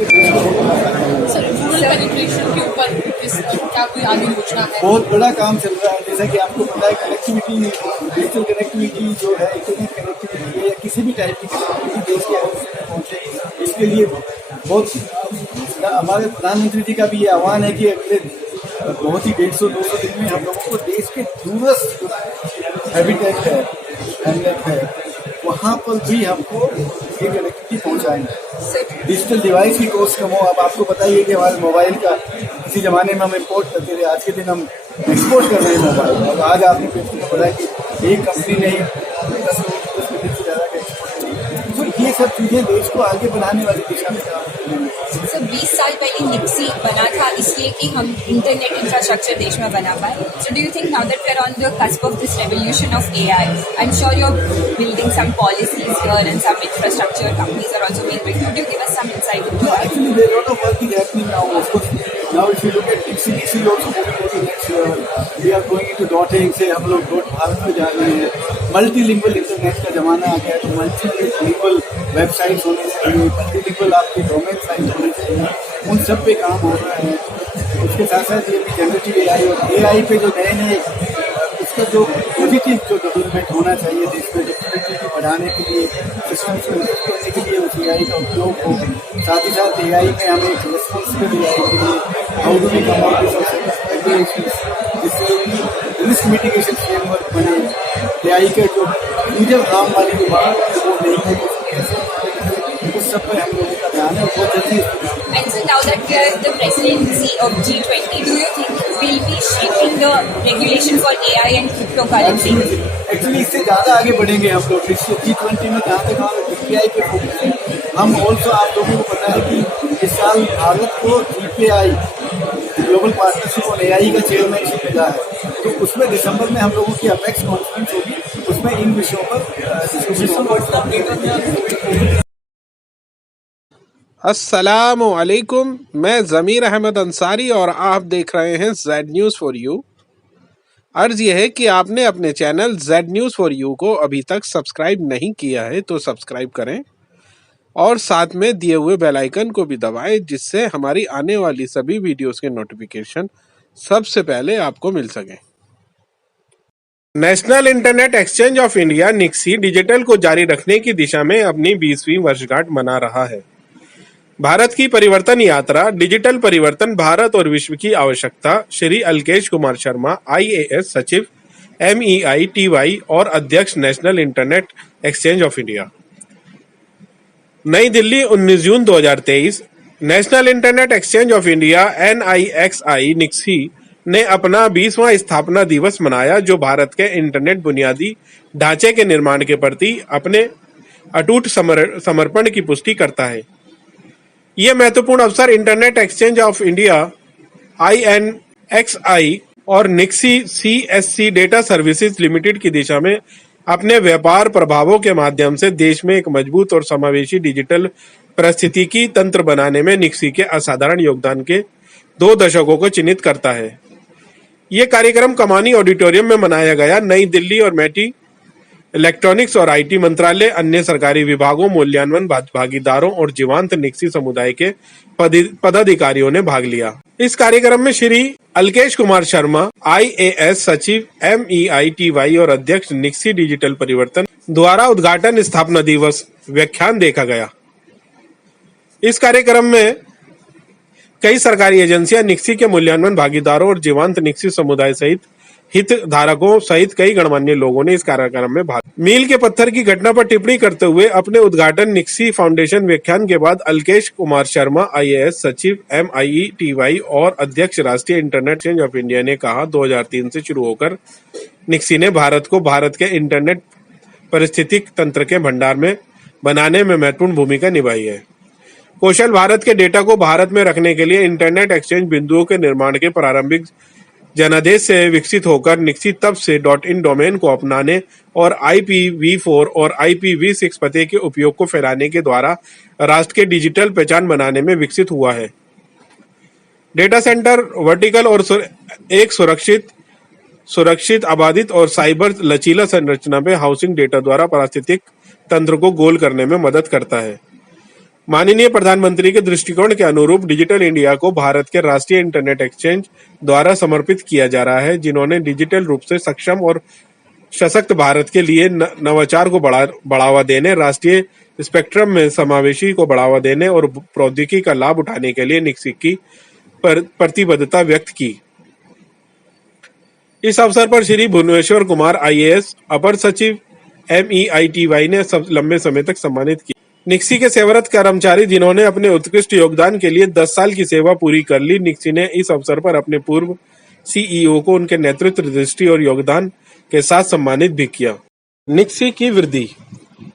इससे देश को सर रूरल पेनिट्रेशन के ऊपर क्या कोई आगे योजना है? बहुत बड़ा काम चल रहा है। जैसा कि आपको पता है, कनेक्टिविटी, डिजिटल कनेक्टिविटी जो है, इंटरनेट कनेक्टिविटी है या किसी भी टाइप की कनेक्टिविटी देश के आगे तक पहुंचे, इसके लिए बहुत हमारे प्रधानमंत्री जी का भी ये आह्वान है कि अगले बहुत ही 150-200 दिन में हम लोगों को देश के दूरस्थ हैबिटेट है, हैमलेट है, वहाँ पर भी हमको ये कनेक्टिविटी पहुँचाएंगे। डिजिटल डिवाइस की कॉस्ट कम हो। अब आपको पता ही है कि हमारे मोबाइल का किसी जमाने में हम इम्पोर्ट करते थे, आज के दिन हम एक्सपोर्ट कर रहे हैं मोबाइल। और आज आपने बताया कि एक कंपनी ने 10 मिलियन से ज़्यादा का एक्सपोर्ट किया। तो ये सब चीज़ें देश को आगे बढ़ाने वाली दिशा में काम कर रही हैं। सर 20 साल पहले निक्सी बना था इसलिए कि हम इंटरनेट इंफ्रास्ट्रक्चर देश में बना पाए. So do you think now that we are on the cusp of this revolution of AI, I'm sure you're building some policies here and some infrastructure companies are also being built. Could you give us some insight into that? Actually, there are a lot of work is happening now. Of course, now if you look at Dixie also moving to the next level. We are going into dotting से हम लोग dot Bharat में जा रहे हैं। Multilingual internet का जमाना आ गया है, तो मल्टीलिंगुअल वेबसाइट्स होने चाहिए, मल्टीलिंगुअल आपके डोमेन साइट होने चाहिए, उन सब पे काम हो रहा है। उसके साथ साथ ये भी जनरेटिव AI और AI पे जो नए उसका जो पॉजिटिव जो डेवलपमेंट होना चाहिए देश में, डेवलपमेंट बढ़ाने के लिए, सिस्टम्स को इम्प्रूव करने के लिए उस AI का उपयोग हो। साथ ही साथ AI में हमें एक रिस्पॉन्सिबल AI के लिए how do we come out with regulations, जिससे रिस्क मिटिगेशन फ्रेमवर्क बने, AI के जो यूजर हार्म वाली जो बात है वो नहीं है, उस सब पर हम लोगों का ध्यान है और बहुत जल्दी। And so now that we are the presidency of G20, do you think we'll be shaping the regulation for AI and cryptocurrency? Actually इससे ज़्यादा आगे बढ़ेंगे हम लोग। G20 में जहाँ तक हम AI पे फोकस है, हम ऑल्सो आप लोगों को पता है कि इस साल भारत को GPI ग्लोबल पार्टनरशिप और AI का चेयरमैनशिप मिला है। तो उसमें दिसंबर में हम लोगों की अपेक्स कॉन्फ्रेंस होगी, उसमें इन विषयों पर डिस्कशन होगा। अस्सलामु अलैकुम, मैं ज़मीर अहमद अंसारी और आप देख रहे हैं जेड न्यूज़ फॉर यू। अर्ज़ यह है कि आपने अपने channel Z news for you को अभी तक सब्सक्राइब नहीं किया है तो सब्सक्राइब करें और साथ में दिए हुए बेल आइकन को भी दबाएं, जिससे हमारी आने वाली सभी वीडियोस के नोटिफिकेशन सबसे पहले आपको मिल सकें। National internet exchange of India NIXI digital को जारी रखने की दिशा में अपनी 20वीं वर्षगांठ मना रहा है। भारत की परिवर्तन यात्रा, डिजिटल परिवर्तन, भारत और विश्व की आवश्यकता, श्री अलकेश कुमार शर्मा, IAS सचिव, MEITY और अध्यक्ष national internet exchange of India. नई दिल्ली 19 जून 2023। National internet exchange of India NIXI निक्सी ने अपना 20वां स्थापना दिवस मनाया, जो भारत के इंटरनेट बुनियादी ढांचे के निर्माण के प्रति अपने अटूट समर्पण की पुष्टि करता है। ये महत्वपूर्ण अवसर internet exchange of India INXI और निक्सी CSC डेटा सर्विसेज लिमिटेड की दिशा में अपने व्यापार प्रभावों के माध्यम से देश में एक मजबूत और समावेशी डिजिटल पारिस्थितिकी तंत्र बनाने में निक्सी के असाधारण योगदान के 2 दशकों को चिन्हित करता है। ये कार्यक्रम कमानी ऑडिटोरियम में मनाया गया। नई दिल्ली और मेटी इलेक्ट्रॉनिक्स और IT मंत्रालय, अन्य सरकारी विभागों, मूल्यांकन भागीदारों और जीवांत निक्सी समुदाय के पदाधिकारियों ने भाग लिया। इस कार्यक्रम में श्री अलकेश कुमार शर्मा, IAS सचिव, MEITY और अध्यक्ष निक्सी डिजिटल परिवर्तन द्वारा उद्घाटन स्थापना दिवस व्याख्यान देखा गया। इस कार्यक्रम में कई सरकारी एजेंसियां, निक्सी के मूल्यांकन भागीदारों और जीवांत निक्सी समुदाय सहित हितधारकों सहित कई गणमान्य लोगों ने इस कार्यक्रम में भाग। मील के पत्थर की घटना पर टिप्पणी करते हुए अपने उद्घाटन निक्सी फाउंडेशन व्याख्यान के बाद अलकेश कुमार शर्मा, IAS सचिव, MEITY और अध्यक्ष राष्ट्रीय इंटरनेट एक्सचेंज ऑफ इंडिया ने कहा, 2003 से शुरू होकर निक्सी ने भारत को भारत के इंटरनेट पारिस्थितिक तंत्र के भंडार में बनाने में महत्वपूर्ण भूमिका निभाई है। कौशल भारत के डेटा को भारत में रखने के लिए इंटरनेट एक्सचेंज बिंदुओं के निर्माण के प्रारंभिक जनादेश से विकसित होकर निक्सी तब से .in डोमेन को अपनाने और IPv4 और IPv6 पते के उपयोग को फैलाने के द्वारा राष्ट्र के डिजिटल पहचान बनाने में विकसित हुआ है। डेटा सेंटर वर्टिकल और एक सुरक्षित आबादित और साइबर लचीला संरचना में हाउसिंग डेटा द्वारा पारिस्थितिक तंत्र को गोल करने में मदद करता है। माननीय प्रधानमंत्री के दृष्टिकोण के अनुरूप डिजिटल इंडिया को भारत के राष्ट्रीय इंटरनेट एक्सचेंज द्वारा समर्पित किया जा रहा है, जिन्होंने डिजिटल रूप से सक्षम और सशक्त भारत के लिए नवाचार को बढ़ावा देने, राष्ट्रीय स्पेक्ट्रम में समावेशी को बढ़ावा देने और प्रौद्योगिकी का लाभ उठाने के लिए निक्सी की प्रतिबद्धता व्यक्त की। इस अवसर पर श्री भुवनेश्वर कुमार IAS अपर सचिव MEITY ने लंबे समय तक सम्मानित किया। निक्सी के सेवारत कर्मचारी जिन्होंने अपने उत्कृष्ट योगदान के लिए 10 साल की सेवा पूरी कर ली, निक्सी ने इस अवसर पर अपने पूर्व CEO को उनके नेतृत्व, दृष्टि और योगदान के साथ सम्मानित भी किया। निक्सी की वृद्धि।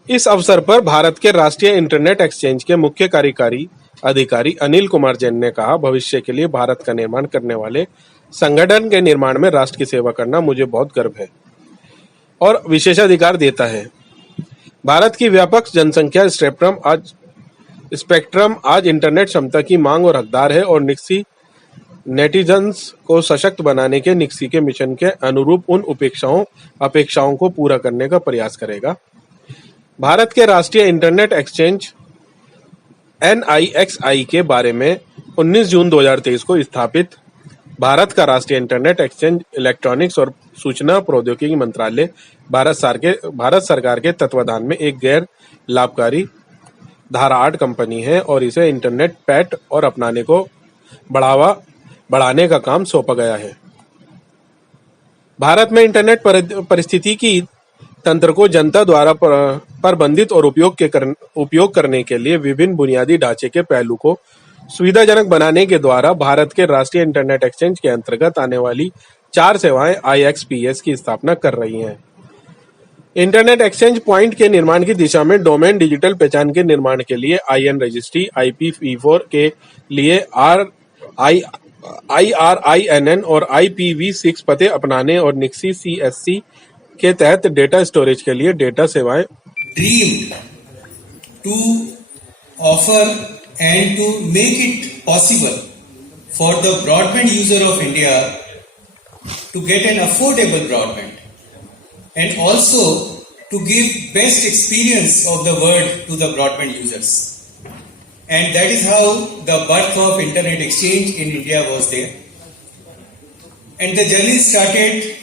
इस अवसर पर भारत के राष्ट्रीय इंटरनेट एक्सचेंज के मुख्य कार्यकारी अधिकारी अनिल कुमार जैन ने कहा, भविष्य के लिए भारत का निर्माण करने वाले संगठन के निर्माण में राष्ट्र की सेवा करना मुझे बहुत गर्व है और विशेषाधिकार देता है। भारत की व्यापक जनसंख्या स्पेक्ट्रम आज इंटरनेट क्षमता की मांग और हकदार है और निक्सी नेटिजन्स को सशक्त बनाने के निक्सी के मिशन के अनुरूप उन अपेक्षाओं को पूरा करने का प्रयास करेगा। भारत के राष्ट्रीय इंटरनेट एक्सचेंज NIXI के बारे में 19 जून 2023 को स्थापित भारत का राष्ट्रीय इंटरनेट एक्सचेंज इलेक्ट्रॉनिक्स और सूचना प्रौद्योगिकी मंत्रालय भारत सरकार के तत्वाधान में एक गैर लाभकारी धारा 8 कंपनी है और इसे इंटरनेट पैठ और अपनाने को बढ़ाने का काम सौंपा गया है। भारत में इंटरनेट परिस्थितिकी तंत्र को जनता द्वारा प्रबंधित और उपयोग करने के लिए विभिन्न बुनियादी ढांचे के पहलू को सुविधाजनक बनाने के द्वारा भारत के राष्ट्रीय इंटरनेट एक्सचेंज के अंतर्गत आने वाली 4 सेवाएं IXPS की स्थापना कर रही हैं। इंटरनेट एक्सचेंज पॉइंट के निर्माण की दिशा में डोमेन डिजिटल पहचान के निर्माण के लिए IN रजिस्ट्री, IPv4 के लिए IRINN और IPv6 पते अपनाने और निक्सी CSC के तहत डेटा स्टोरेज के लिए डेटा सेवाएं dream to offer and to make it possible for the broadband user of India to get an affordable broadband and also to give best experience of the world to the broadband users. And that is how the birth of Internet Exchange in India was there. And the journey started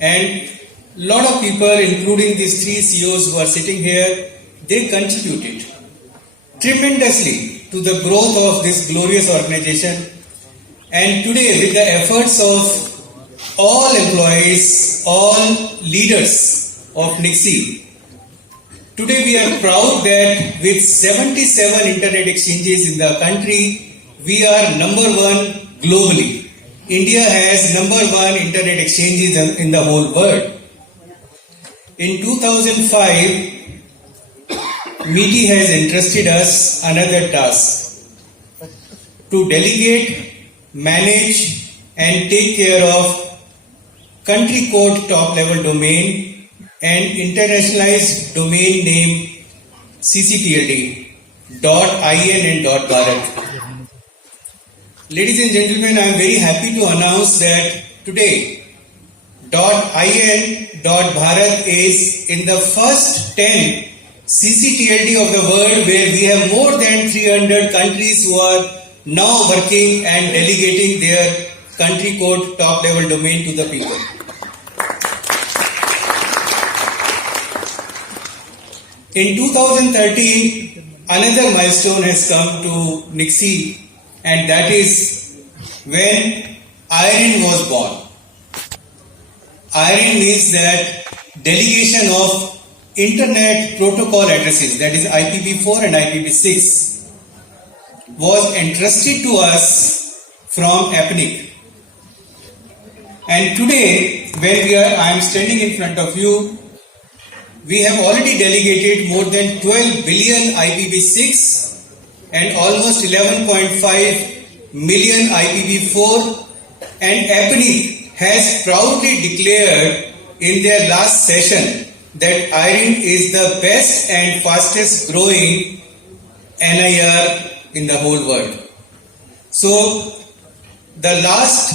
and lot of people, including these 3 CEOs who are sitting here, they contributed tremendously to the growth of this glorious organization. And today, with the efforts of all employees, all leaders of Nixi, today we are proud that with 77 internet exchanges in the country, we are number 1 globally. India has number 1 internet exchanges in the whole world. In 2005, MITI has entrusted us another task to delegate, manage and take care of country code top level domain and internationalized domain name CCTLD .in and .bharat. Ladies and gentlemen, I am very happy to announce that today .in .bharat is in the first 10 CCTLD of the world, where we have more than 300 countries who are now working and delegating their country code top level domain to the people. In 2013, another milestone has come to Nixi, and that is when IRIN was born. IRIN means that delegation of Internet Protocol addresses, that is IPv4 and IPv6, was entrusted to us from APNIC. And today, when I am standing in front of you, we have already delegated more than 12 billion IPv6 and almost 11.5 million IPv4, and APNIC has proudly declared in their last session that IRIN is the best and fastest growing NIR in the whole world. So, the last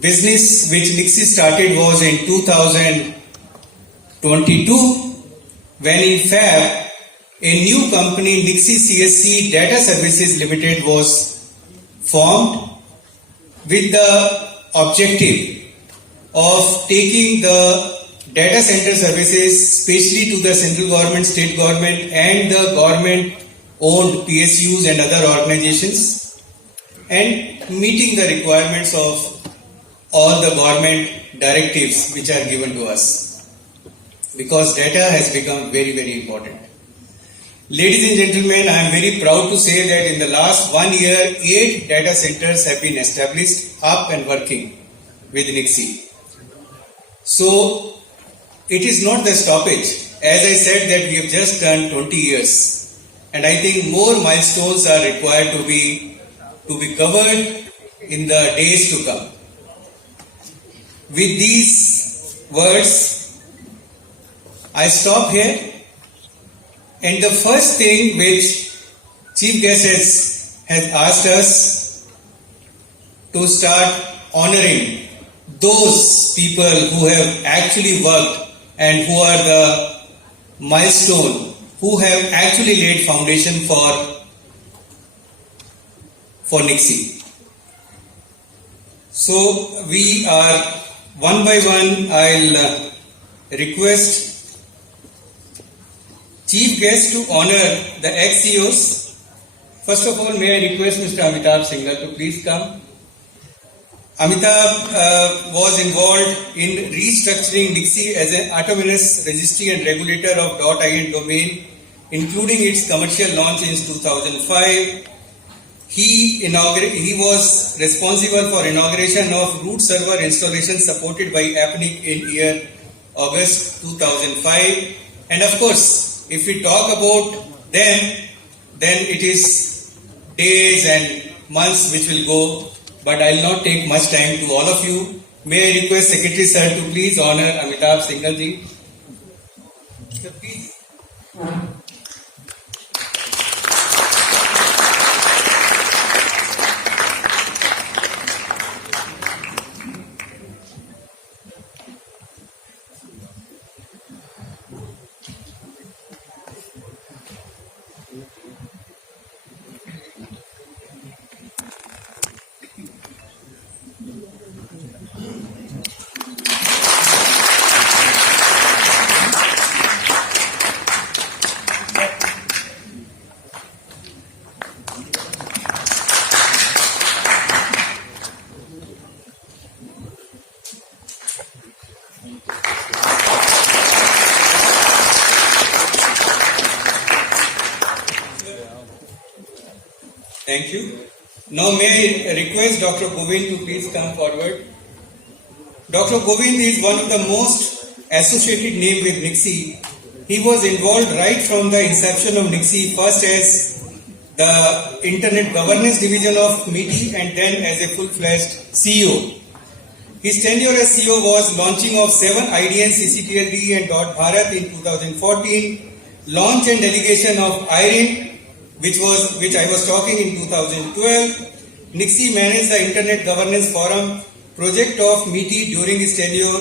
business which Nixi started was in 2022, when in Feb a new company, Nixie CSC Data Services Limited, was formed with the objective of taking the data center services, especially to the central government, state government, and the government-owned PSUs and other organizations, and meeting the requirements of all the government directives which are given to us. Because data has become very, very important. Ladies and gentlemen, I am very proud to say that in the last 1 year, 8 data centers have been established, up and working with Nixie. So, it is not the stoppage. As I said that we have just done 20 years. And I think more milestones are required to be covered in the days to come. With these words, I stop here. And the first thing which Chief Guest has asked us to start honoring those people who have actually worked and who are the milestone, who have actually laid foundation for Nixie. So we are one by one. I'll request Chief Guest to honor the ex-CEOs. First of all, may I request Mr. Amitabh Singhal to please come. Amitabh was involved in restructuring Nixie as an autonomous registry and regulator of .in domain, including its commercial launch in 2005. He was responsible for inauguration of root server installation supported by Appnik in year August 2005. And of course, if we talk about them, then it is days and months which will go, but I will not take much time to all of you. May I request Secretary Sir to please honor Amitabh Singhal ji. Sir, please. Thank you. Now may I request Dr. Govind to please come forward. Dr. Govind is one of the most associated names with Nixie. He was involved right from the inception of Nixie, first as the Internet Governance Division of MITI and then as a full-fledged CEO. His tenure as CEO was launching of 7 IDN, CCTLD and .Bharat in 2014, launch and delegation of IRIN, which I was talking in 2012. Nixie managed the Internet Governance Forum project of MITI during his tenure,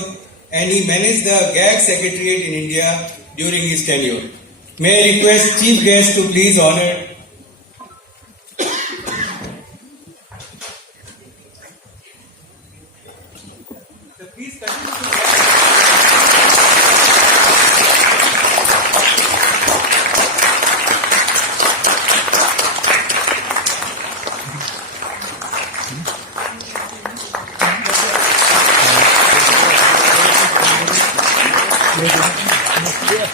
and he managed the GAG Secretariat in India during his tenure. May I request Chief Guest to please honor. Please continue to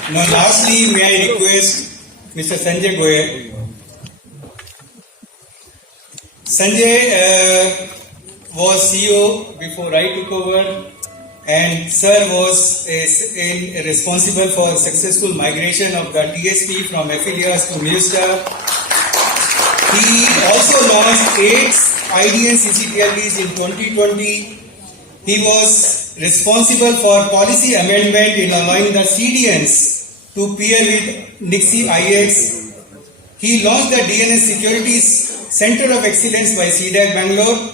Now, lastly, may I request Mr. Sanjay Goyal. Sanjay was CEO before I took over, and Sir was responsible for successful migration of the TSP from Affiliates to Neustar. He also launched 8 IDN CCTLDs in 2020. He was responsible for policy amendment in allowing the CDNs to pair with Nixie IX. He launched the DNS Securities Center of Excellence by CDAC Bangalore.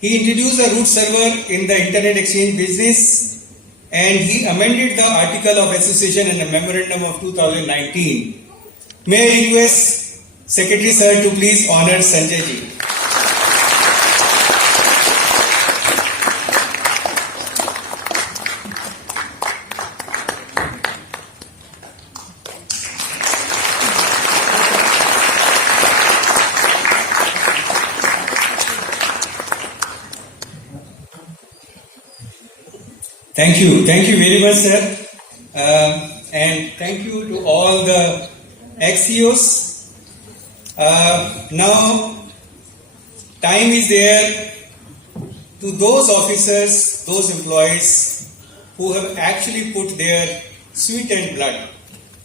He introduced the root server in the Internet Exchange business, and he amended the Article of Association and the Memorandum of 2019. May I request Secretary Sir to please honor Sanjay ji. Thank you very much, sir, and thank you to all the ex-CEOs. Now, time is there to those officers, those employees who have actually put their sweat and blood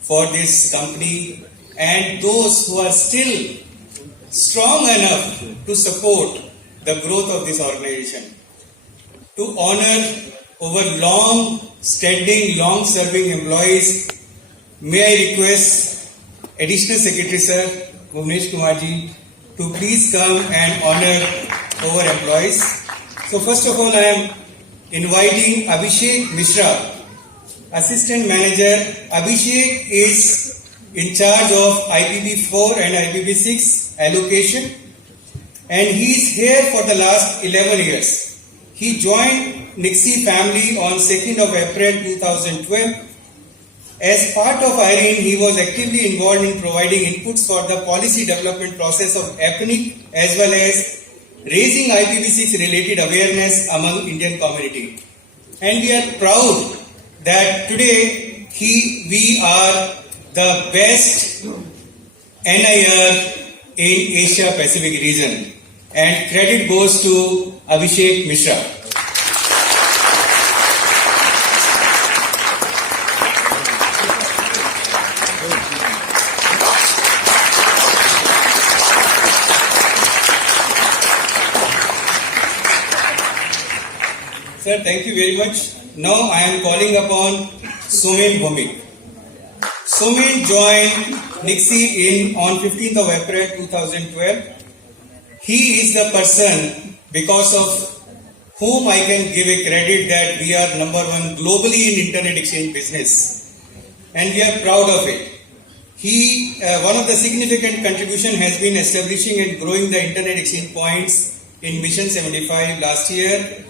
for this company, and those who are still strong enough to support the growth of this organization. To honor our long-standing, long-serving employees, may I request Additional Secretary Sir Bhuvnesh Kumar ji to please come and honor our employees. So first of all, I am inviting Abhishek Mishra, Assistant Manager. Abhishek is in charge of IPv4 and IPv6 allocation, and he is here for the last 11 years. He joined Nixie family on 2nd of April 2012. As part of IRENE, he was actively involved in providing inputs for the policy development process of APNIC as well as raising IPv6 related awareness among Indian community. And we are proud that today we are the best NIR in Asia Pacific region. And credit goes to Abhishek Mishra. Sir, thank you very much. Now I am calling upon Somen Bhumik. Somen joined Nixie on 15th of April 2012. He is the person because of whom I can give a credit that we are number one globally in internet exchange business, and we are proud of it. One of the significant contribution has been establishing and growing the internet exchange points in Mission 75 last year,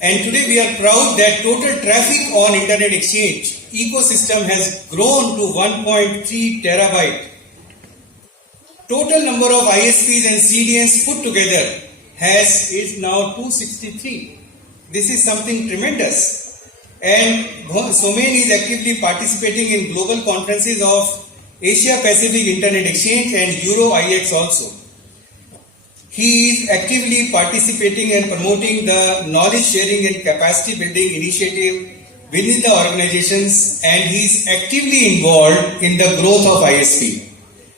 and today we are proud that total traffic on internet exchange ecosystem has grown to 1.3 terabyte. Total number of ISPs and CDNs put together is now 263. This is something tremendous. And Somen is actively participating in global conferences of Asia Pacific Internet Exchange and Euro-IX also. He is actively participating and promoting the knowledge sharing and capacity building initiative within the organizations, and he is actively involved in the growth of ISP.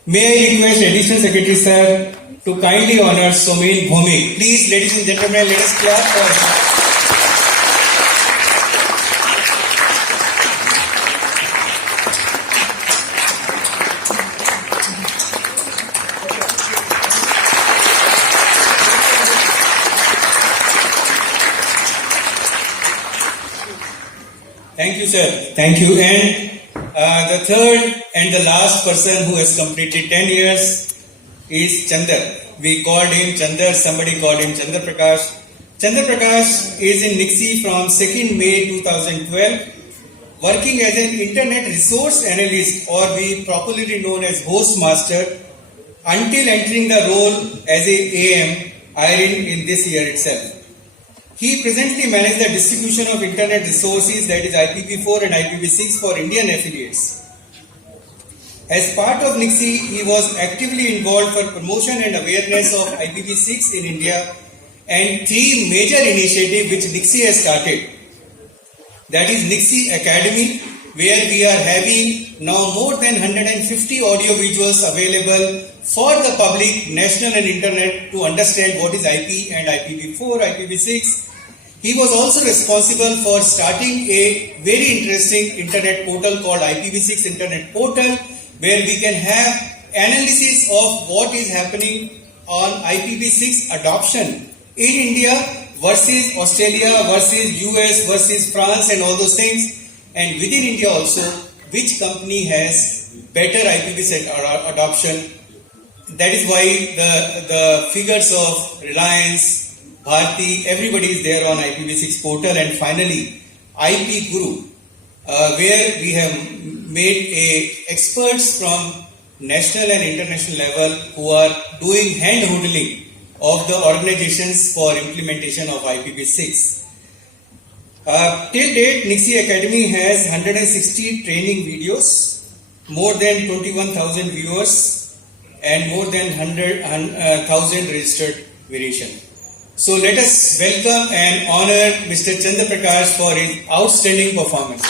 May I request Additional Secretary Sir to kindly honor Somen Bhumik. Please, ladies and gentlemen, let us clap for him. Thank you, sir. Thank you. And the third and the last person who has completed 10 years is Chandar. We called him Chandar, somebody called him Chandar Prakash. Chandar Prakash is in Nixie from 2nd May 2012, working as an Internet Resource Analyst, or we popularly known as Host Master, until entering the role as a AM IRENE in this year itself. He presently manages the distribution of Internet resources, that is IPv4 and IPv6 for Indian affiliates. As part of Nixie, he was actively involved for promotion and awareness of IPv6 in India and 3 major initiatives which Nixie has started. That is Nixie Academy, where we are having now more than 150 audio visuals available for the public, national and internet to understand what is IP and IPv4, IPv6. He was also responsible for starting a very interesting internet portal called IPv6 Internet Portal, where we can have analysis of what is happening on IPv6 adoption in India versus Australia versus US versus France and all those things, and within India also which company has better IPv6 adoption. That is why the figures of Reliance, Bharti, everybody is there on IPv6 portal. And finally, IP Guru, where we have made experts from national and international level who are doing hand-holding of the organizations for implementation of IPv6. Till date, Nixie Academy has 160 training videos, more than 21,000 viewers, and more than 100,000 registered variation. So let us welcome and honor Mr. Chandra Prakash for his outstanding performance.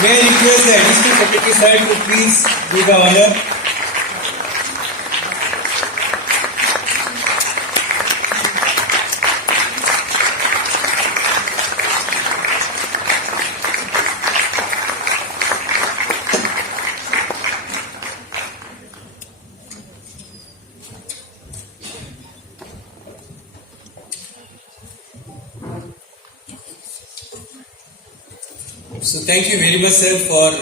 May I request the Additional Secretary Sir to please do the honor. So thank you very much, sir, for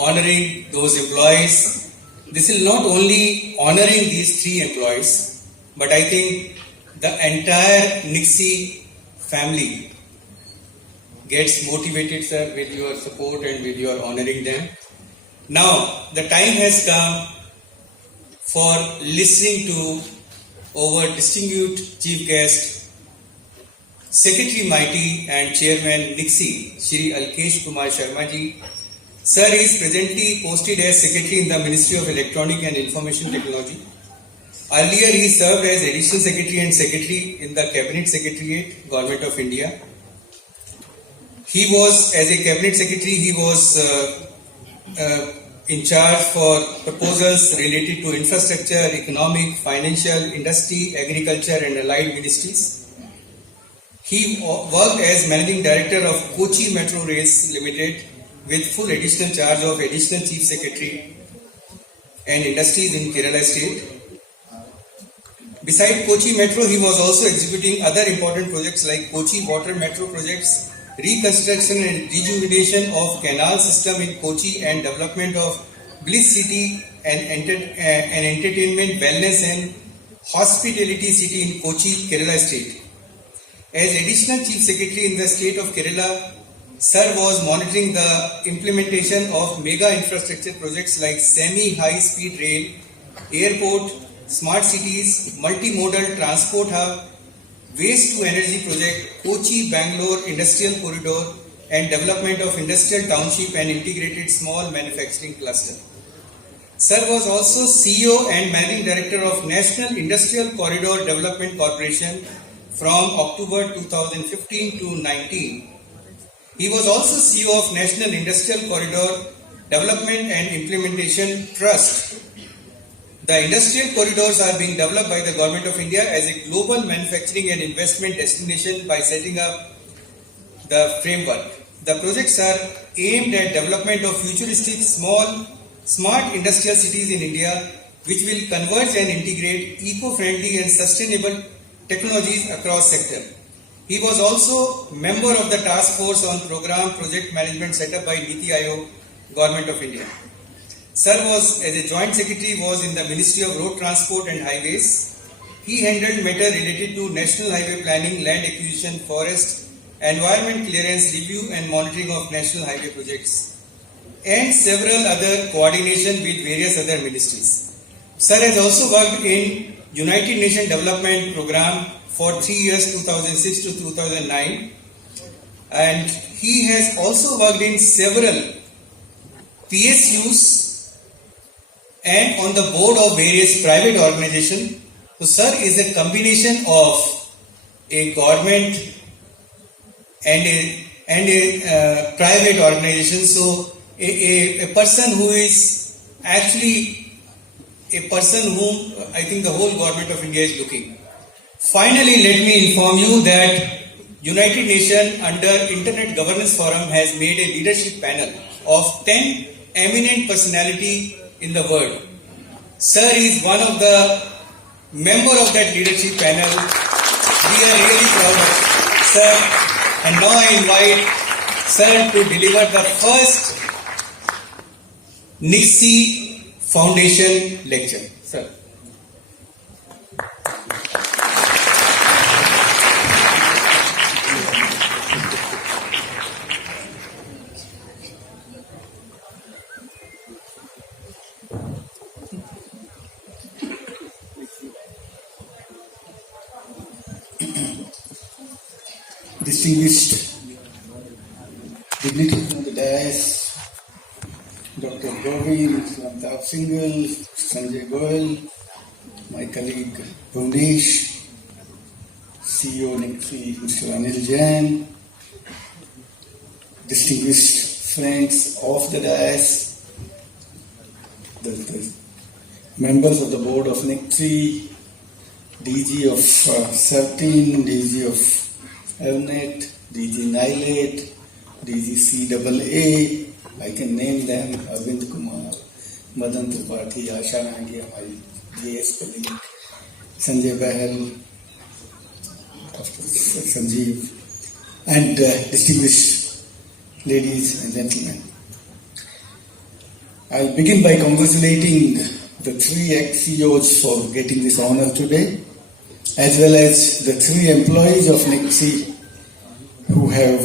honoring those employees. This is not only honoring these 3 employees, but I think the entire Nixie family gets motivated, sir, with your support and with your honoring them. Now, the time has come for listening to our distinguished chief guest, Secretary Mighty and Chairman Nixie, Shri Alkesh Kumar Sharma ji. Sir is presently posted as Secretary in the Ministry of Electronic and Information Technology. Earlier he served as Additional Secretary and Secretary in the Cabinet Secretariat, Government of India. He was, as a Cabinet Secretary, he was in charge for proposals related to infrastructure, economic, financial, industry, agriculture and allied ministries. He worked as Managing Director of Kochi Metro Rails Limited with full additional charge of Additional Chief Secretary and Industries in Kerala State. Besides Kochi Metro, he was also executing other important projects like Kochi Water Metro projects, reconstruction and rejuvenation of canal system in Kochi and development of Bliss City and entertainment, wellness and hospitality city in Kochi, Kerala State. As Additional Chief Secretary in the state of Kerala, Sir was monitoring the implementation of mega infrastructure projects like semi-high speed rail, airport, smart cities, multimodal transport hub, waste to energy project, Kochi-Bangalore industrial corridor and development of industrial township and integrated small manufacturing cluster. Sir was also CEO and Managing Director of National Industrial Corridor Development Corporation from October 2015 to 19. He was also CEO of National Industrial Corridor Development and Implementation Trust. The industrial corridors are being developed by the Government of India as a global manufacturing and investment destination by setting up the framework. The projects are aimed at development of futuristic, smart industrial cities in India, which will converge and integrate eco-friendly and sustainable technologies across sector. He was also member of the task force on program project management set up by Niti Aayog, Government of India. Sir was, as a joint secretary, was in the Ministry of Road Transport and Highways. He handled matter related to national highway planning, land acquisition, forest, environment clearance, review and monitoring of national highway projects, and several other coordination with various other ministries. Sir has also worked in United Nations Development Program for 3 years, 2006 to 2009, and he has also worked in several PSUs and on the board of various private organizations. So sir is a combination of a government and a private organization. So a person who is actually a person whom I think the whole Government of India is looking. Finally, let me inform you that United Nations under Internet Governance Forum has made a leadership panel of 10 eminent personality in the world. Sir is one of the member of that leadership panel. We are really proud of Sir. And now I invite Sir to deliver the first Nixie Foundation lecture. Sir. Distinguished dignitaries on the dais, Dr. Govind, Amitabh Singhal, Sanjay Goyal, my colleague Bhuvnesh, CEO Nixie, Mr. Anil Jain, distinguished friends of the dais, the members of the board of Nixie, DG of CERTIN, DG of Evnet, DG Nilate, DG CAA, I can name them, Arvind Kumar, Madan Tripathi, Asha Nagi, my GS colleague, Sanjay Bahal, Dr. Sanjeev, and distinguished ladies and gentlemen. I'll begin by congratulating the three ex-CEOs for getting this honor today, as well as the three employees of Nixie who have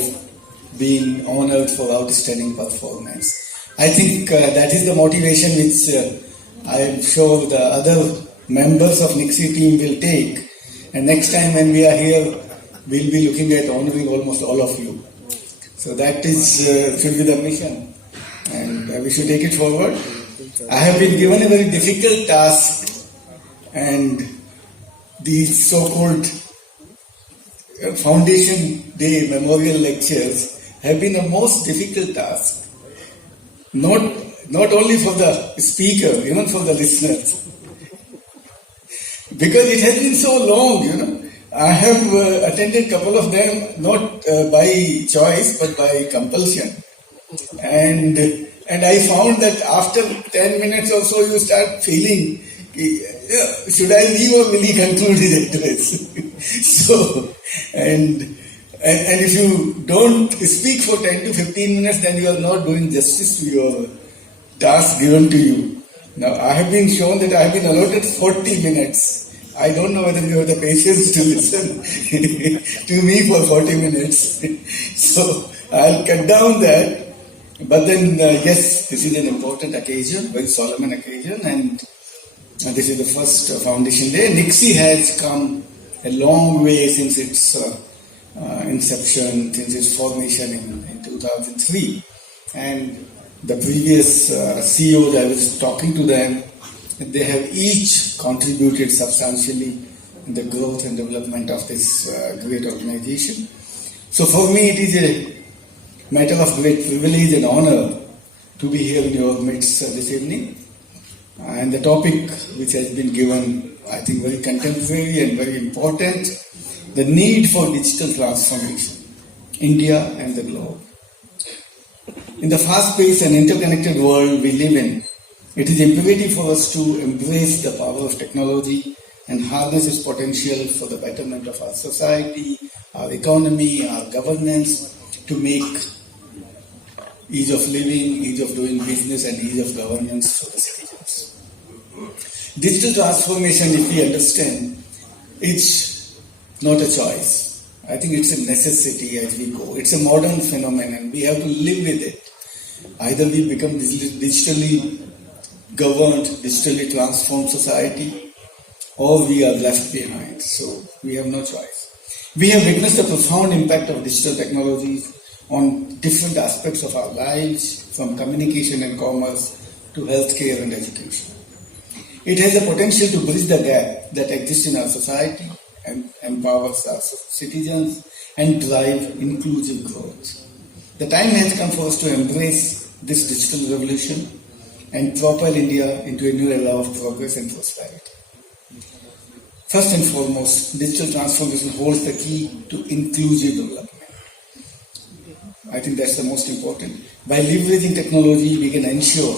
been honored for outstanding performance. I think that is the motivation which I am sure the other members of Nixie team will take. And next time when we are here, we'll be looking at honoring almost all of you. So that is should be the mission, and we should take it forward. I have been given a very difficult task, and these so-called Foundation Day memorial lectures have been a most difficult task. Not only for the speaker, even for the listeners. Because it has been so long, I have attended a couple of them, not by choice, but by compulsion. And I found that after 10 minutes or so, you start feeling, should I leave or will he conclude his address? So, and if you don't speak for 10 to 15 minutes, then you are not doing justice to your task given to you. Now, I have been shown that I have been allotted 40 minutes. I don't know whether you have the patience to listen to me for 40 minutes. So, I'll cut down that. But then, yes, this is an important occasion, very solemn occasion, and this is the first Foundation Day. Nixie has come a long way since its inception, since its formation in 2003. And the previous CEOs, I was talking to them, they have each contributed substantially in the growth and development of this great organization. So for me, it is a matter of great privilege and honor to be here in your midst this evening. And the topic which has been given, I think, very contemporary and very important, the need for digital transformation, India and the globe. In the fast-paced and interconnected world we live in, it is imperative for us to embrace the power of technology and harness its potential for the betterment of our society, our economy, our governance, to make ease of living, ease of doing business, and ease of governance for the citizens. Digital transformation, if we understand, it's not a choice. I think it's a necessity as we go. It's a modern phenomenon. We have to live with it. Either we become digitally governed, digitally transformed society, or we are left behind. So we have no choice. We have witnessed the profound impact of digital technologies on different aspects of our lives, from communication and commerce to healthcare and education. It has the potential to bridge the gap that exists in our society and empowers our citizens and drive inclusive growth. The time has come for us to embrace this digital revolution and propel India into a new era of progress and prosperity. First and foremost, digital transformation holds the key to inclusive development. I think that's the most important. By leveraging technology, we can ensure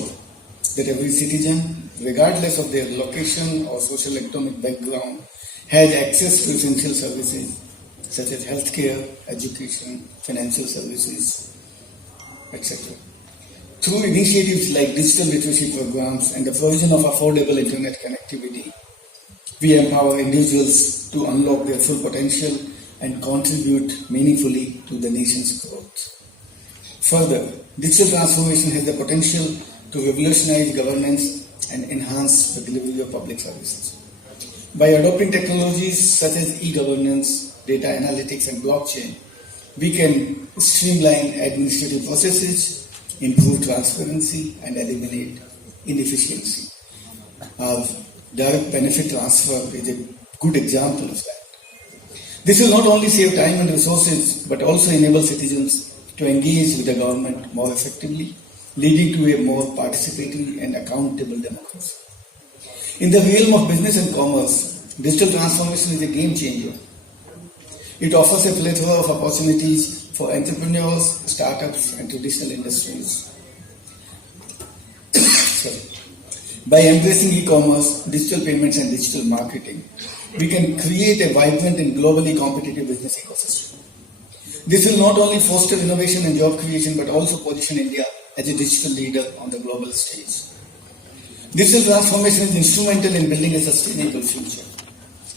that every citizen, regardless of their location or socio-economic background, has access to essential services such as healthcare, education, financial services, etc. Through initiatives like digital literacy programs and the provision of affordable internet connectivity, we empower individuals to unlock their full potential and contribute meaningfully to the nation's growth. Further, digital transformation has the potential to revolutionize governance and enhance the delivery of public services. By adopting technologies such as e-governance, data analytics, and blockchain, we can streamline administrative processes, improve transparency, and eliminate inefficiency. Our direct benefit transfer is a good example of that. This will not only save time and resources, but also enable citizens to engage with the government more effectively, leading to a more participatory and accountable democracy. In the realm of business and commerce, digital transformation is a game changer. It offers a plethora of opportunities for entrepreneurs, startups, and traditional industries. By embracing e-commerce, digital payments, and digital marketing, we can create a vibrant and globally competitive business ecosystem. This will not only foster innovation and job creation, but also position India as a digital leader on the global stage. Digital transformation is instrumental in building a sustainable future.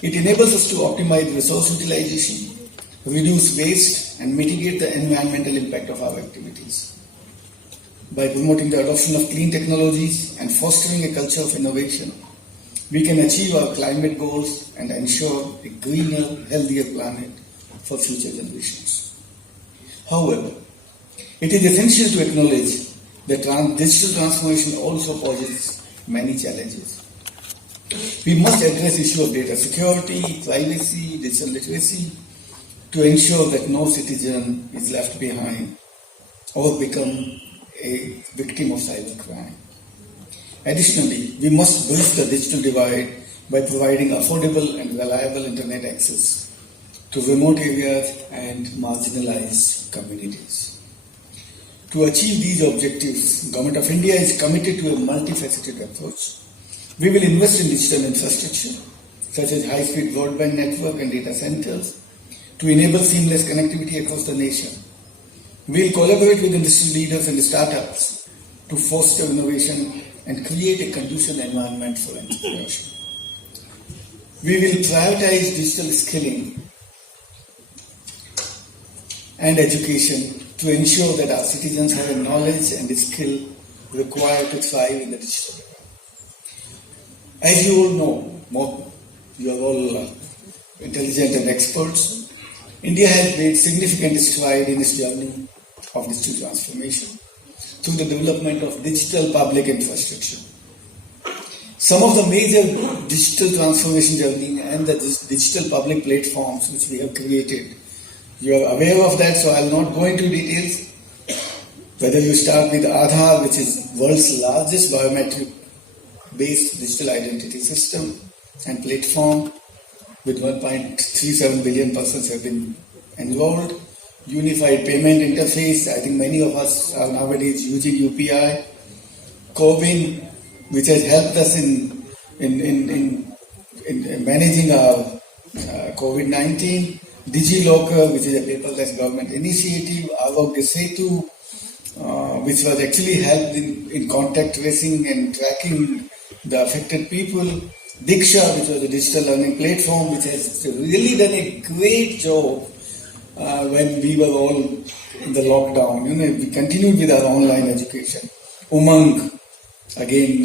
It enables us to optimize resource utilization, reduce waste, and mitigate the environmental impact of our activities. By promoting the adoption of clean technologies and fostering a culture of innovation, we can achieve our climate goals and ensure a greener, healthier planet for future generations. However, it is essential to acknowledge that digital transformation also poses many challenges. We must address the issue of data security, privacy, digital literacy to ensure that no citizen is left behind or become a victim of cybercrime. Additionally, we must bridge the digital divide by providing affordable and reliable internet access to remote areas and marginalized communities. To achieve these objectives, Government of India is committed to a multifaceted approach. We will invest in digital infrastructure, such as high-speed broadband network and data centers, to enable seamless connectivity across the nation. We will collaborate with industry leaders and startups to foster innovation and create a conducive environment for entrepreneurship. We will prioritize digital skilling and education to ensure that our citizens have the knowledge and the skill required to thrive in the digital era. As you all know, you are all intelligent and experts, India has made significant strides in its journey of digital transformation through the development of digital public infrastructure. Some of the major digital transformation journey and the digital public platforms which we have created, you are aware of that, so I will not go into details. Whether you start with Aadhaar, which is world's largest biometric-based digital identity system and platform, with 1.37 billion persons have been enrolled. Unified payment interface, I think many of us are nowadays using UPI. CoWIN, which has helped us in managing our COVID-19. DigiLocker, which is a paperless government initiative. Arogya Setu, which was actually helped in contact tracing and tracking the affected people. Diksha, which was a digital learning platform, which has really done a great job when we were all in the lockdown. We continued with our online education. Umang, again,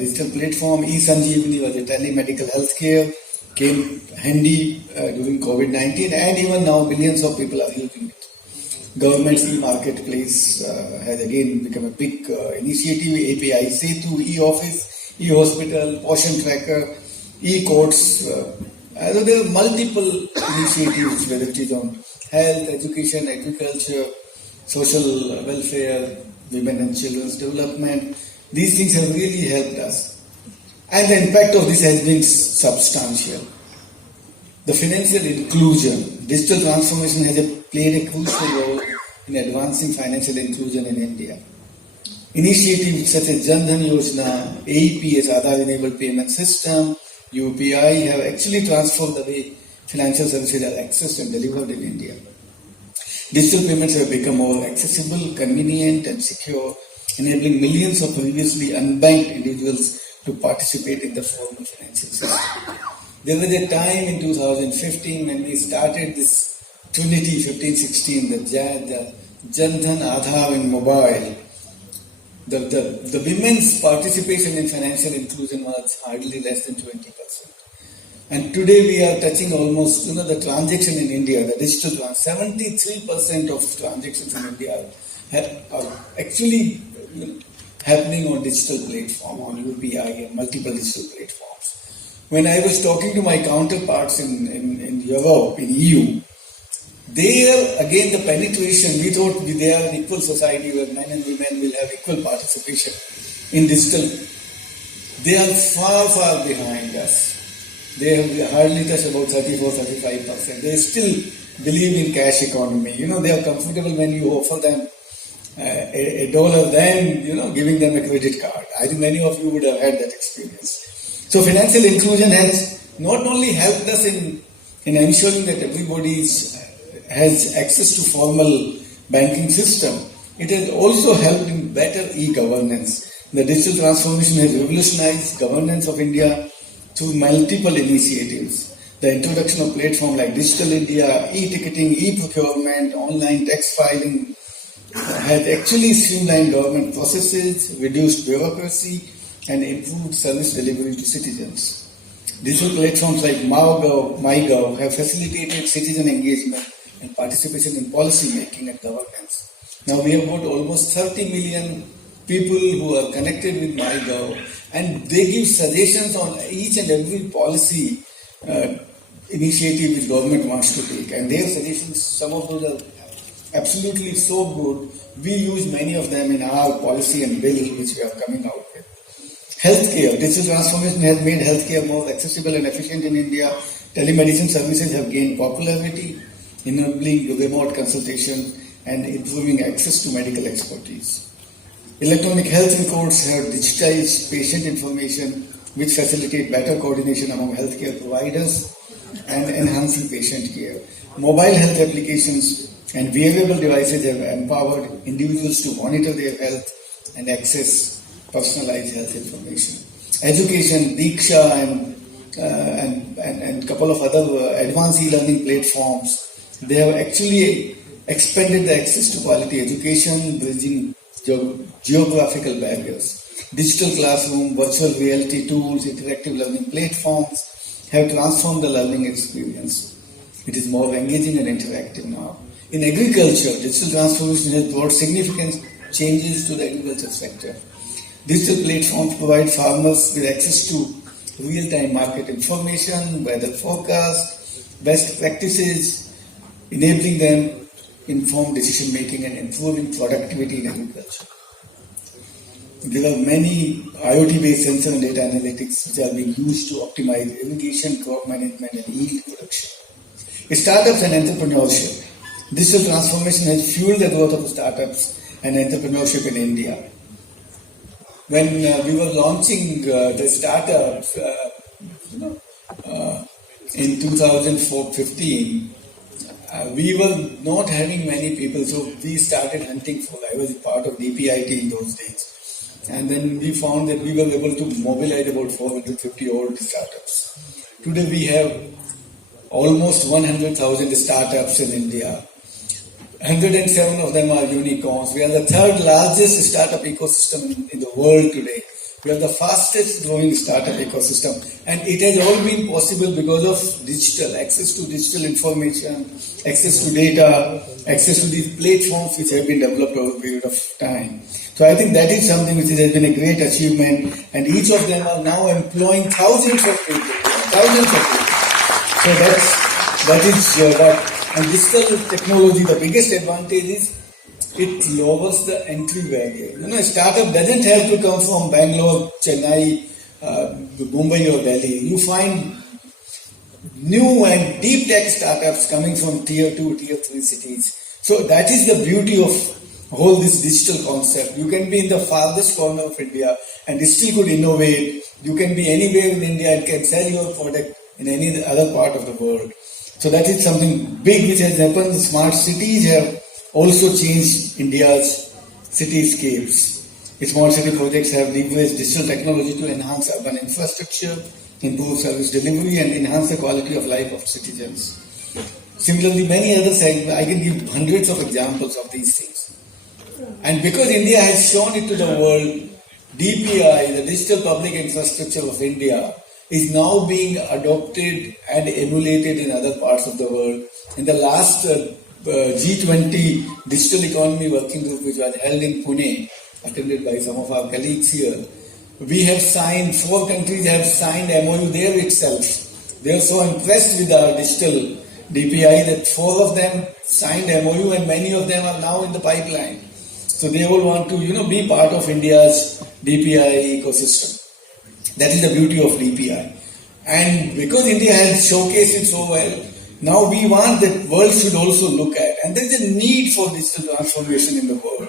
digital platform. eSanjeevani was a telemedical healthcare, came handy during COVID-19, and even now millions of people are using it. Government's e-marketplace has again become a big initiative. API Setu, e-office, e-hospital, portion tracker, e-courts. There are multiple initiatives, whether it is on health, education, agriculture, social welfare, women and children's development. These things have really helped us. And the impact of this has been substantial. The financial inclusion, digital transformation has played a crucial role in advancing financial inclusion in India. Initiatives such as Jan Dhan Yojana, AEPS, Aadhaar-enabled payment system, UPI have actually transformed the way financial services are accessed and delivered in India. Digital payments have become more accessible, convenient, and secure, enabling millions of previously unbanked individuals to participate in the formal financial system. There was a time in 2015 when we started this Trinity 1516, the Jan Dhan Aadhaar and mobile. The women's participation in financial inclusion was hardly less than 20%. And today we are touching almost, the transaction in India, the digital 73% of transactions in India are actually happening on digital platform, on UPI and multiple digital platforms. When I was talking to my counterparts in Europe, in EU, there again the penetration, we thought they are an equal society where men and women will have equal participation in digital. They are far, far behind us. They have hardly touched about 34-35%. They still believe in cash economy. They are comfortable when you offer them a dollar than, giving them a credit card. I think many of you would have had that experience. So financial inclusion has not only helped us in ensuring that everybody has access to formal banking system, it has also helped in better e-governance. The digital transformation has revolutionized governance of India through multiple initiatives. The introduction of platforms like Digital India, e-ticketing, e-procurement, online tax filing has actually streamlined government processes, reduced bureaucracy, and improved service delivery to citizens. Digital platforms like MyGov have facilitated citizen engagement and participation in policy making and governance. Now we have got almost 30 million people who are connected with MyGov, and they give suggestions on each and every policy initiative which government wants to take. And their suggestions, some of those are absolutely so good. We use many of them in our policy and bill which we are coming out with. Healthcare. Digital transformation has made healthcare more accessible and efficient in India. Telemedicine services have gained popularity, enabling remote consultation and improving access to medical expertise. Electronic health records have digitized patient information which facilitate better coordination among healthcare providers and enhancing patient care. Mobile health applications and wearable devices have empowered individuals to monitor their health and access personalized health information. Education, Diksha and couple of other advanced e-learning platforms, they have actually expanded the access to quality education, bridging geographical barriers. Digital classroom, virtual reality tools, interactive learning platforms have transformed the learning experience. It is more engaging and interactive now. In agriculture, digital transformation has brought significant changes to the agriculture sector. Digital platforms provide farmers with access to real-time market information, weather forecast, best practices, enabling them informed decision making and improving productivity in agriculture. There are many IoT-based sensor and data analytics which are being used to optimize irrigation, crop management, and yield production. Startups and entrepreneurship. Digital transformation has fueled the growth of startups and entrepreneurship in India. When we were launching the startups in 2015, we were not having many people, so we started hunting for. I was part of DPIT in those days. And then we found that we were able to mobilize about 450 old startups. Today we have almost 100,000 startups in India. 107 of them are unicorns. We are the third largest startup ecosystem in the world today. We are the fastest growing startup ecosystem. And it has all been possible because of digital, access to digital information, access to data, access to these platforms which have been developed over a period of time. So I think that is something which has been a great achievement, and each of them are now employing thousands of people. So that is what. And digital technology, the biggest advantage is it lowers the entry barrier. A startup doesn't have to come from Bangalore, Chennai, Mumbai or Delhi. You find new and deep tech startups coming from tier 2, tier 3 cities. So that is the beauty of whole this digital concept. You can be in the farthest corner of India and still could innovate. You can be anywhere in India and can sell your product in any other part of the world. So that is something big which has happened. Smart cities have also changed India's cityscapes. Smart city projects have leveraged digital technology to enhance urban infrastructure, improve service delivery, and enhance the quality of life of citizens. Similarly, many other segments, I can give hundreds of examples of these things. And because India has shown it to the world, DPI, the Digital Public Infrastructure of India, is now being adopted and emulated in other parts of the world. In the last G20 Digital Economy Working Group, which was held in Pune, attended by some of our colleagues here, we have signed, 4 countries have signed MOU there itself. They are so impressed with our digital DPI that 4 of them signed MOU and many of them are now in the pipeline. So they all want to, be part of India's DPI ecosystem. That is the beauty of DPI. And because India has showcased it so well, now we want that world should also look at. And there is a need for digital transformation in the world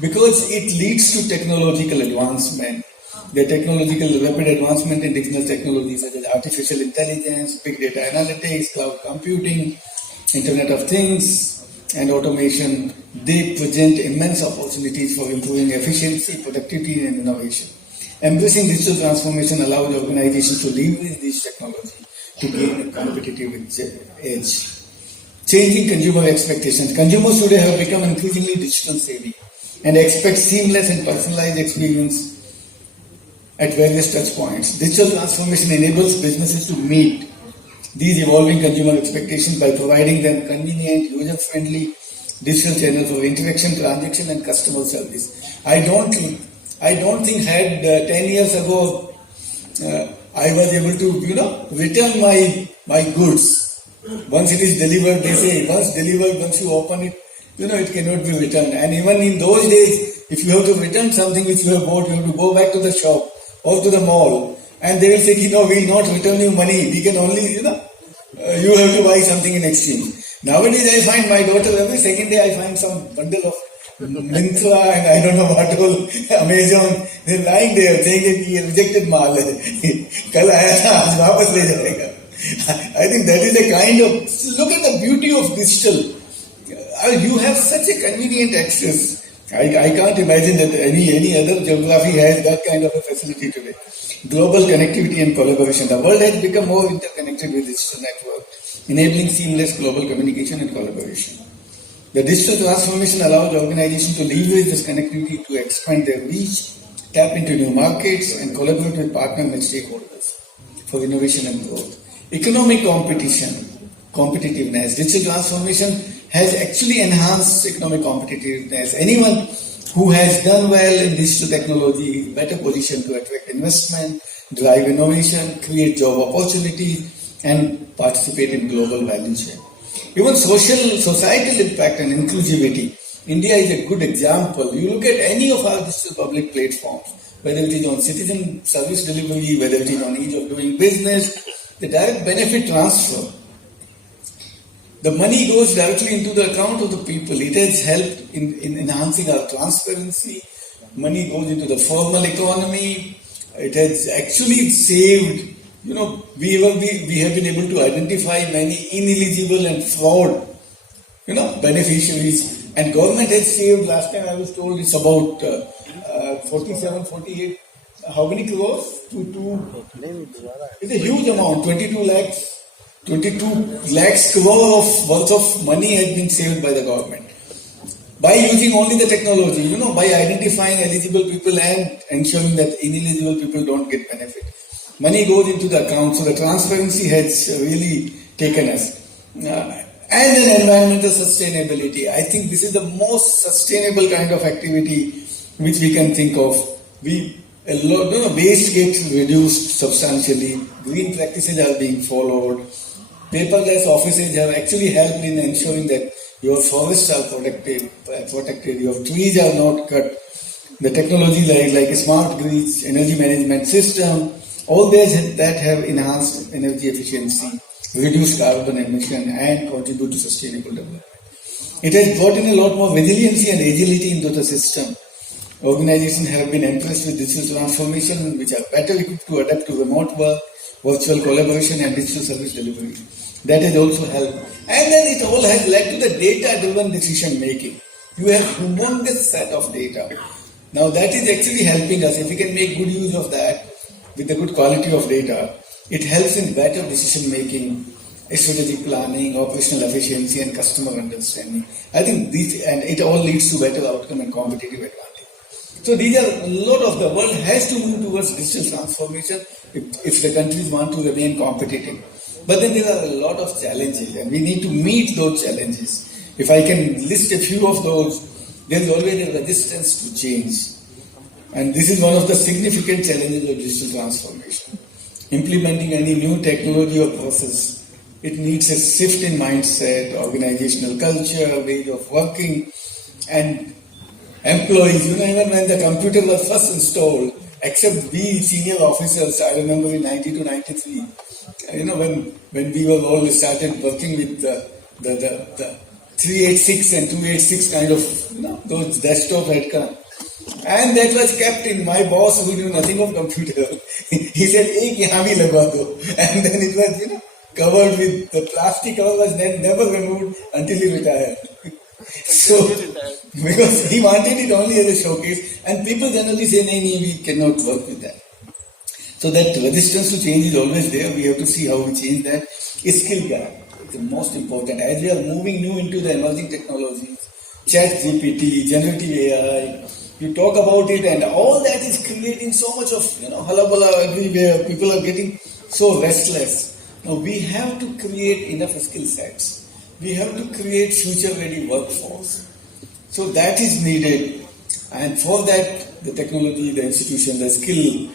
because it leads to technological advancement. The rapid advancement in digital technologies such as artificial intelligence, big data analytics, cloud computing, Internet of Things, and automation, they present immense opportunities for improving efficiency, productivity, and innovation. Embracing digital transformation allows organizations to leverage these technologies to gain a competitive edge. Changing consumer expectations. Consumers today have become increasingly digital savvy and expect seamless and personalized experience at various touch points. Digital transformation enables businesses to meet these evolving consumer expectations by providing them convenient, user-friendly digital channels of interaction, transaction, and customer service. I don't think 10 years ago I was able to, return my goods. Once it is delivered, they say, once delivered, once you open it, it cannot be returned. And even in those days, if you have to return something which you have bought, you have to go back to the shop or to the mall, and they will say, we will not return you money. We can only, you have to buy something in exchange. Nowadays, I find my daughter every second day, I find some bundle of Myntra and I don't know what all, Amazon, they're lying there saying that he rejected maal hai. Kal aaya tha, aaj wapas le jayega. I think that is a kind of, look at the beauty of digital. You have such a convenient access. I can't imagine that any other geography has that kind of a facility today. Global connectivity and collaboration. The world has become more interconnected with digital network, enabling seamless global communication and collaboration. The digital transformation allows organizations to leverage this connectivity to expand their reach, tap into new markets, and collaborate with partners and stakeholders for innovation and growth. Economic competitiveness. Digital transformation has actually enhanced economic competitiveness. Anyone who has done well in digital technology is better positioned to attract investment, drive innovation, create job opportunities, and participate in global value chain. Even societal impact and inclusivity. India is a good example. You look at any of our digital public platforms, whether it is on citizen service delivery, whether it is on ease of doing business, the direct benefit transfer. The money goes directly into the account of the people. It has helped in enhancing our transparency. Money goes into the formal economy. It has actually saved, we have been able to identify many ineligible and fraud, beneficiaries. And government has saved, last time I was told it's about 47, 48, how many crores? It's a huge amount, 22 lakhs crore of worth of money has been saved by the government. By using only the technology, by identifying eligible people and ensuring that ineligible people don't get benefit. Money goes into the account, so the transparency has really taken us. And then environmental sustainability. I think this is the most sustainable kind of activity which we can think of. Waste gets reduced substantially. Green practices are being followed. Paperless offices have actually helped in ensuring that your forests are protected, your trees are not cut. The technology like smart grids, energy management system, all these that have enhanced energy efficiency, reduced carbon emission, and contribute to sustainable development. It has brought in a lot more resiliency and agility into the system. Organizations have been impressed with digital transformation, which are better equipped to adapt to remote work, virtual collaboration, and digital service delivery. That has also helped. And then it all has led to the data-driven decision making. You have humongous set of data. Now that is actually helping us. If we can make good use of that with the good quality of data, it helps in better decision making, strategic planning, operational efficiency, and customer understanding. I think these, and it all leads to better outcome and competitive advantage. So these are a lot of the world has to move towards digital transformation if the countries want to remain competitive. But then there are a lot of challenges, and we need to meet those challenges. If I can list a few of those, there is always a resistance to change. And this is one of the significant challenges of digital transformation. Implementing any new technology or process, it needs a shift in mindset, organizational culture, way of working, and employees. Even when the computer was first installed, except we senior officers, I remember in 90 to 93, when we were all started working with the 386 and 286 kind of, those desktop had come. And that was kept in my boss who knew nothing of computer. He said, "Ek yahan bhi lagwa do." And then it was, covered with the plastic cover was then never removed until he retired. So, because he wanted it only as a showcase, and people generally say, "No, we cannot work with that." So that resistance to change is always there. We have to see how we change that. Skill gap is the most important. As we are moving new into the emerging technologies, ChatGPT, generative AI, you talk about it, and all that is creating so much of halabala everywhere. People are getting so restless. Now we have to create enough skill sets. We have to create future-ready workforce. So that is needed, and for that, the technology, the institution, the skill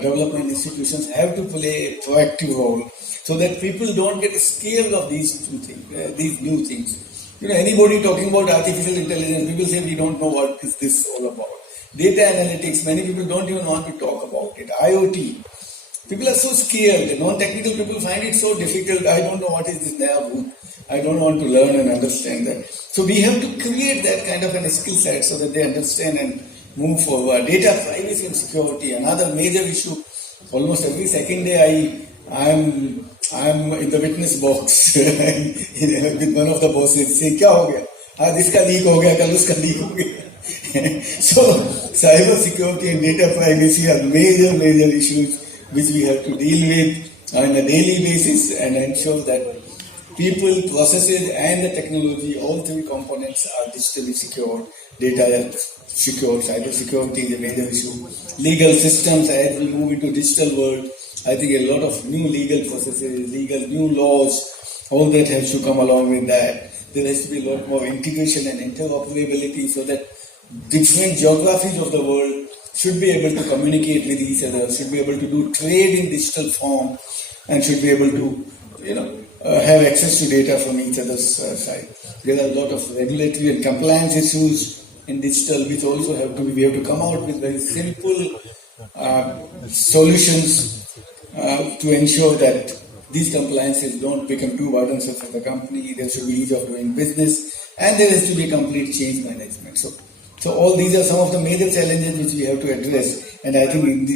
development institutions have to play a proactive role, so that people don't get scared of these new things. Anybody talking about artificial intelligence, people say we don't know what is this all about. Data analytics, many people don't even want to talk about it. IoT, people are so scared. Non-technical people find it so difficult. I don't know what is this now. I don't want to learn and understand that. So we have to create that kind of a skill set so that they understand and move forward. Data privacy and security, another major issue. Almost every second day I'm in the witness box with one of the bosses saying, "Kya ho gaya? This ka leak ho gaya, kal uska leak ho gaya." So cyber security and data privacy are major issues which we have to deal with on a daily basis and ensure that people, processes, and the technology, all three components are digitally secured. Data secured, cyber security is a major issue. Legal systems, as we move into digital world, I think a lot of new legal processes, new laws, all that has to come along with that. There has to be a lot more integration and interoperability so that different geographies of the world should be able to communicate with each other, should be able to do trade in digital form, and should be able to, have access to data from each other's side. There are a lot of regulatory and compliance issues in digital which also we have to come out with very simple solutions to ensure that these compliances don't become too burdensome for the company. There should be ease of doing business, and there has to be complete change management. So all these are some of the major challenges which we have to address, and I think in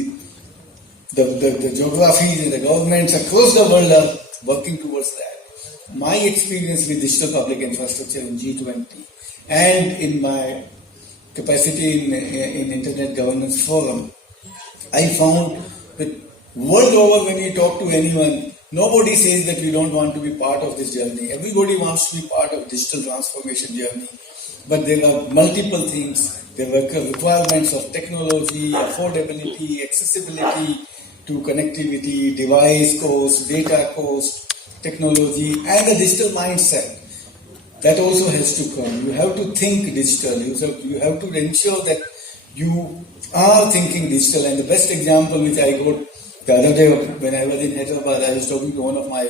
the geographies and the governments across the world are working towards that. My experience with digital public infrastructure in G20 and in my capacity in Internet Governance Forum, I found that world over, when we talk to anyone, nobody says that we don't want to be part of this journey. Everybody wants to be part of digital transformation journey. But there are multiple things. There are requirements of technology, affordability, accessibility to connectivity, device cost, data cost, technology, and the digital mindset. That also has to come. You have to think digital. You have to ensure that you are thinking digital. And the best example which I got the other day when I was in Hyderabad, I was talking to one of my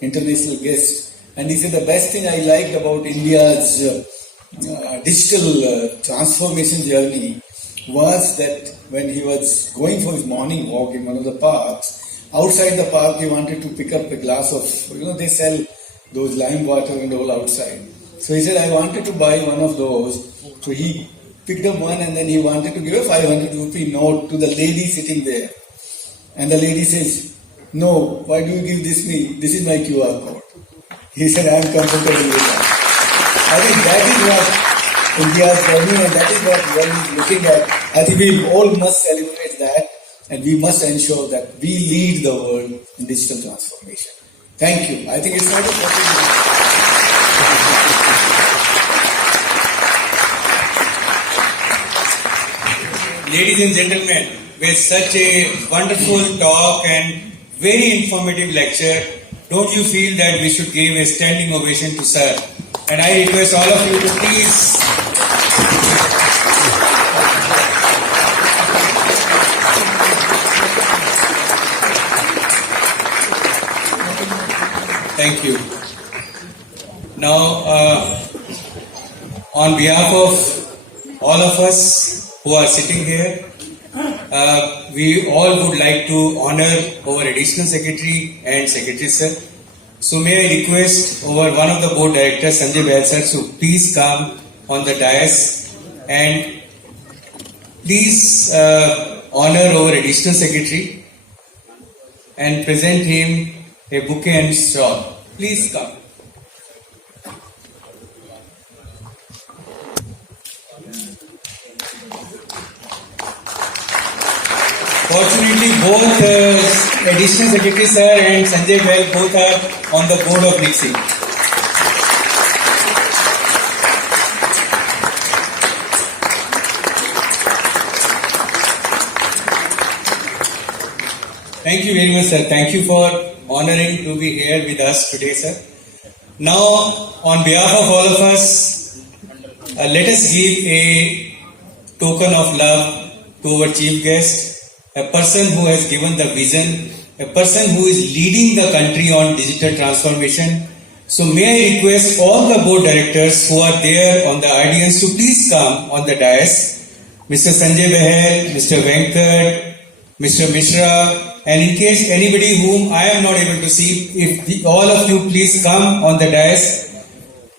international guests, and he said the best thing I liked about India's digital transformation journey was that when he was going for his morning walk in one of the parks, outside the park he wanted to pick up a glass of, they sell those lime water and all outside. So he said, I wanted to buy one of those. So he picked up one and then he wanted to give a 500 rupee note to the lady sitting there. And the lady says, no, why do you give this me? This is my QR code. He said, I am comfortable with that. I think that is what India's journey, and that is what we are looking at. I think we all must celebrate that, and we must ensure that we lead the world in digital transformation. Thank you. I think it's not a Ladies and gentlemen, with such a wonderful talk and very informative lecture, don't you feel that we should give a standing ovation to Sir? And I request all of you to please thank you. Now, on behalf of all of us who are sitting here, we all would like to honor our Additional Secretary and Secretary Sir. So may I request our one of the board directors, Sanjay Bahal Sir, to please come on the dais and please honor our Additional Secretary and present him a bouquet and shawl. Please come. Fortunately, both Additional Secretary Sir and Sanjay Bahal both are on the board of NIXI. Thank you very much, sir. Thank you for honoring to be here with us today, sir. Now, on behalf of all of us, let us give a token of love to our chief guest, a person who has given the vision, a person who is leading the country on digital transformation. So may I request all the board directors who are there on the audience to please come on the dais. Mr. Sanjay Bahal, Mr. Venkat, Mr. Mishra, and in case anybody whom I am not able to see, if all of you please come on the dais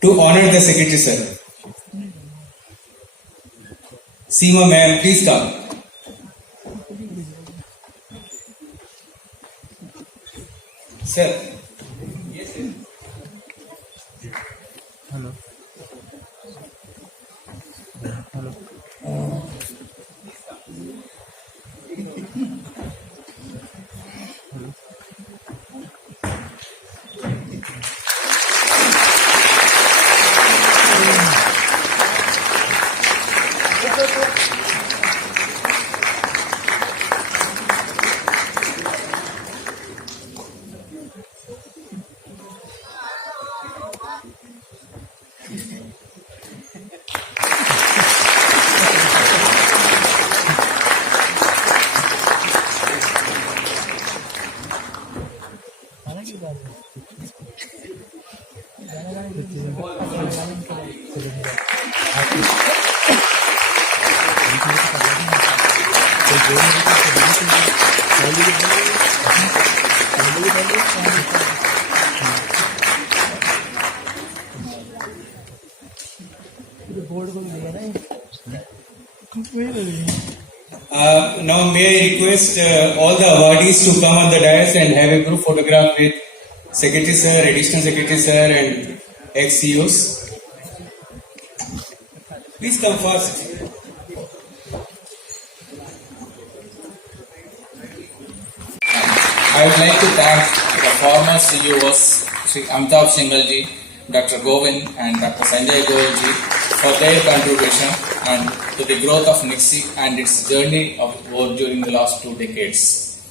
to honor the Secretary Sir. Seema ma'am, please come. Sir. Yes, sir. Hello. Hello. Now may I request all the awardees to come on the dais and have a group photograph with Secretary Sir, Additional Secretary Sir and ex-CEOs. Please come first. I would like to thank the former CEOs, Sri Amitabh Singhal ji, Dr. Govind and Dr. Sanjay Goyal ji for their contribution and to the growth of NIXI and its journey of work during the last 2 decades.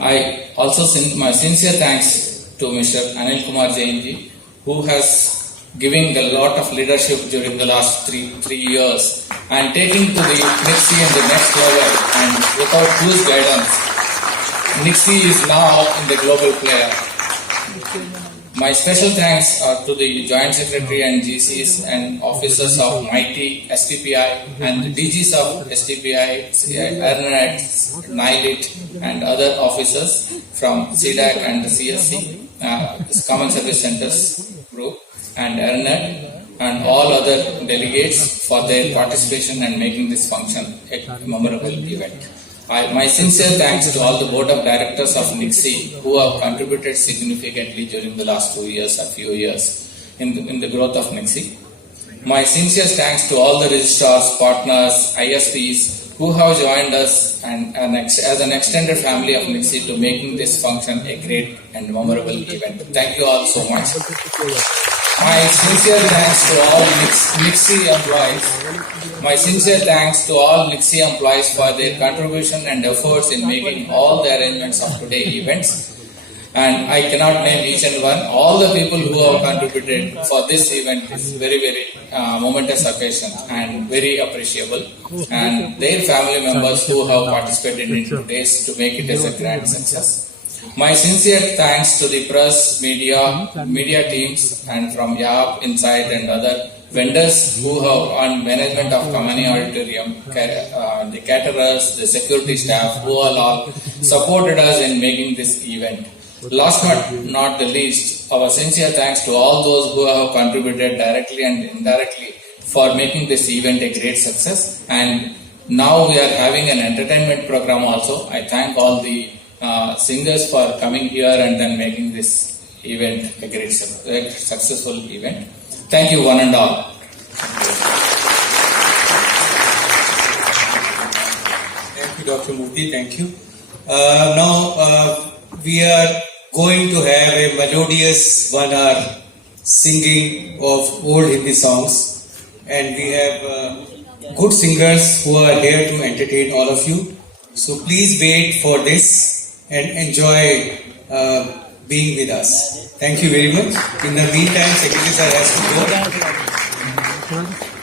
I also send my sincere thanks to Mr. Anil Kumar Jain ji, who has given a lot of leadership during the last three years and taking to the NIXI and the next level, and without whose guidance, NIXI is now in the global player. My special thanks are to the Joint Secretary and GCs and officers of MIT, STPI and the DGs of STPI, ERNET, NILIT and other officers from CDAC and the CSC, Common Service Centers Group and ERNET and all other delegates for their participation and making this function a memorable event. My sincere thanks to all the board of directors of NIXI who have contributed significantly during the last 2 years or few years in the growth of NIXI. My sincere thanks to all the registrars, partners, ISPs who have joined us and as an extended family of Nixie to making this function a great and memorable event. Thank you all so much. My sincere thanks to all Nixie employees. My sincere thanks to all Nixie employees for their contribution and efforts in making all the arrangements of today's events. And I cannot name each and one. All the people who have contributed for this event is very, very momentous occasion and very appreciable. And their family members who have participated in today's to make it as a grand success. My sincere thanks to the press, media teams, and from YAP, Inside, and other vendors who have on management of Kamani Auditorium, the caterers, the security staff, who all supported us in making this event. Last but not the least, our sincere thanks to all those who have contributed directly and indirectly for making this event a great success. And now we are having an entertainment program also. I thank all the singers for coming here and then making this event a great successful event. Thank you one and all. Thank you, Dr. Murthy. Thank you. Now we are going to have a melodious 1 hour singing of old Hindi songs, and we have good singers who are here to entertain all of you. So please wait for this and enjoy being with us. Thank you very much. In the meantime, Secretary Sir has to go.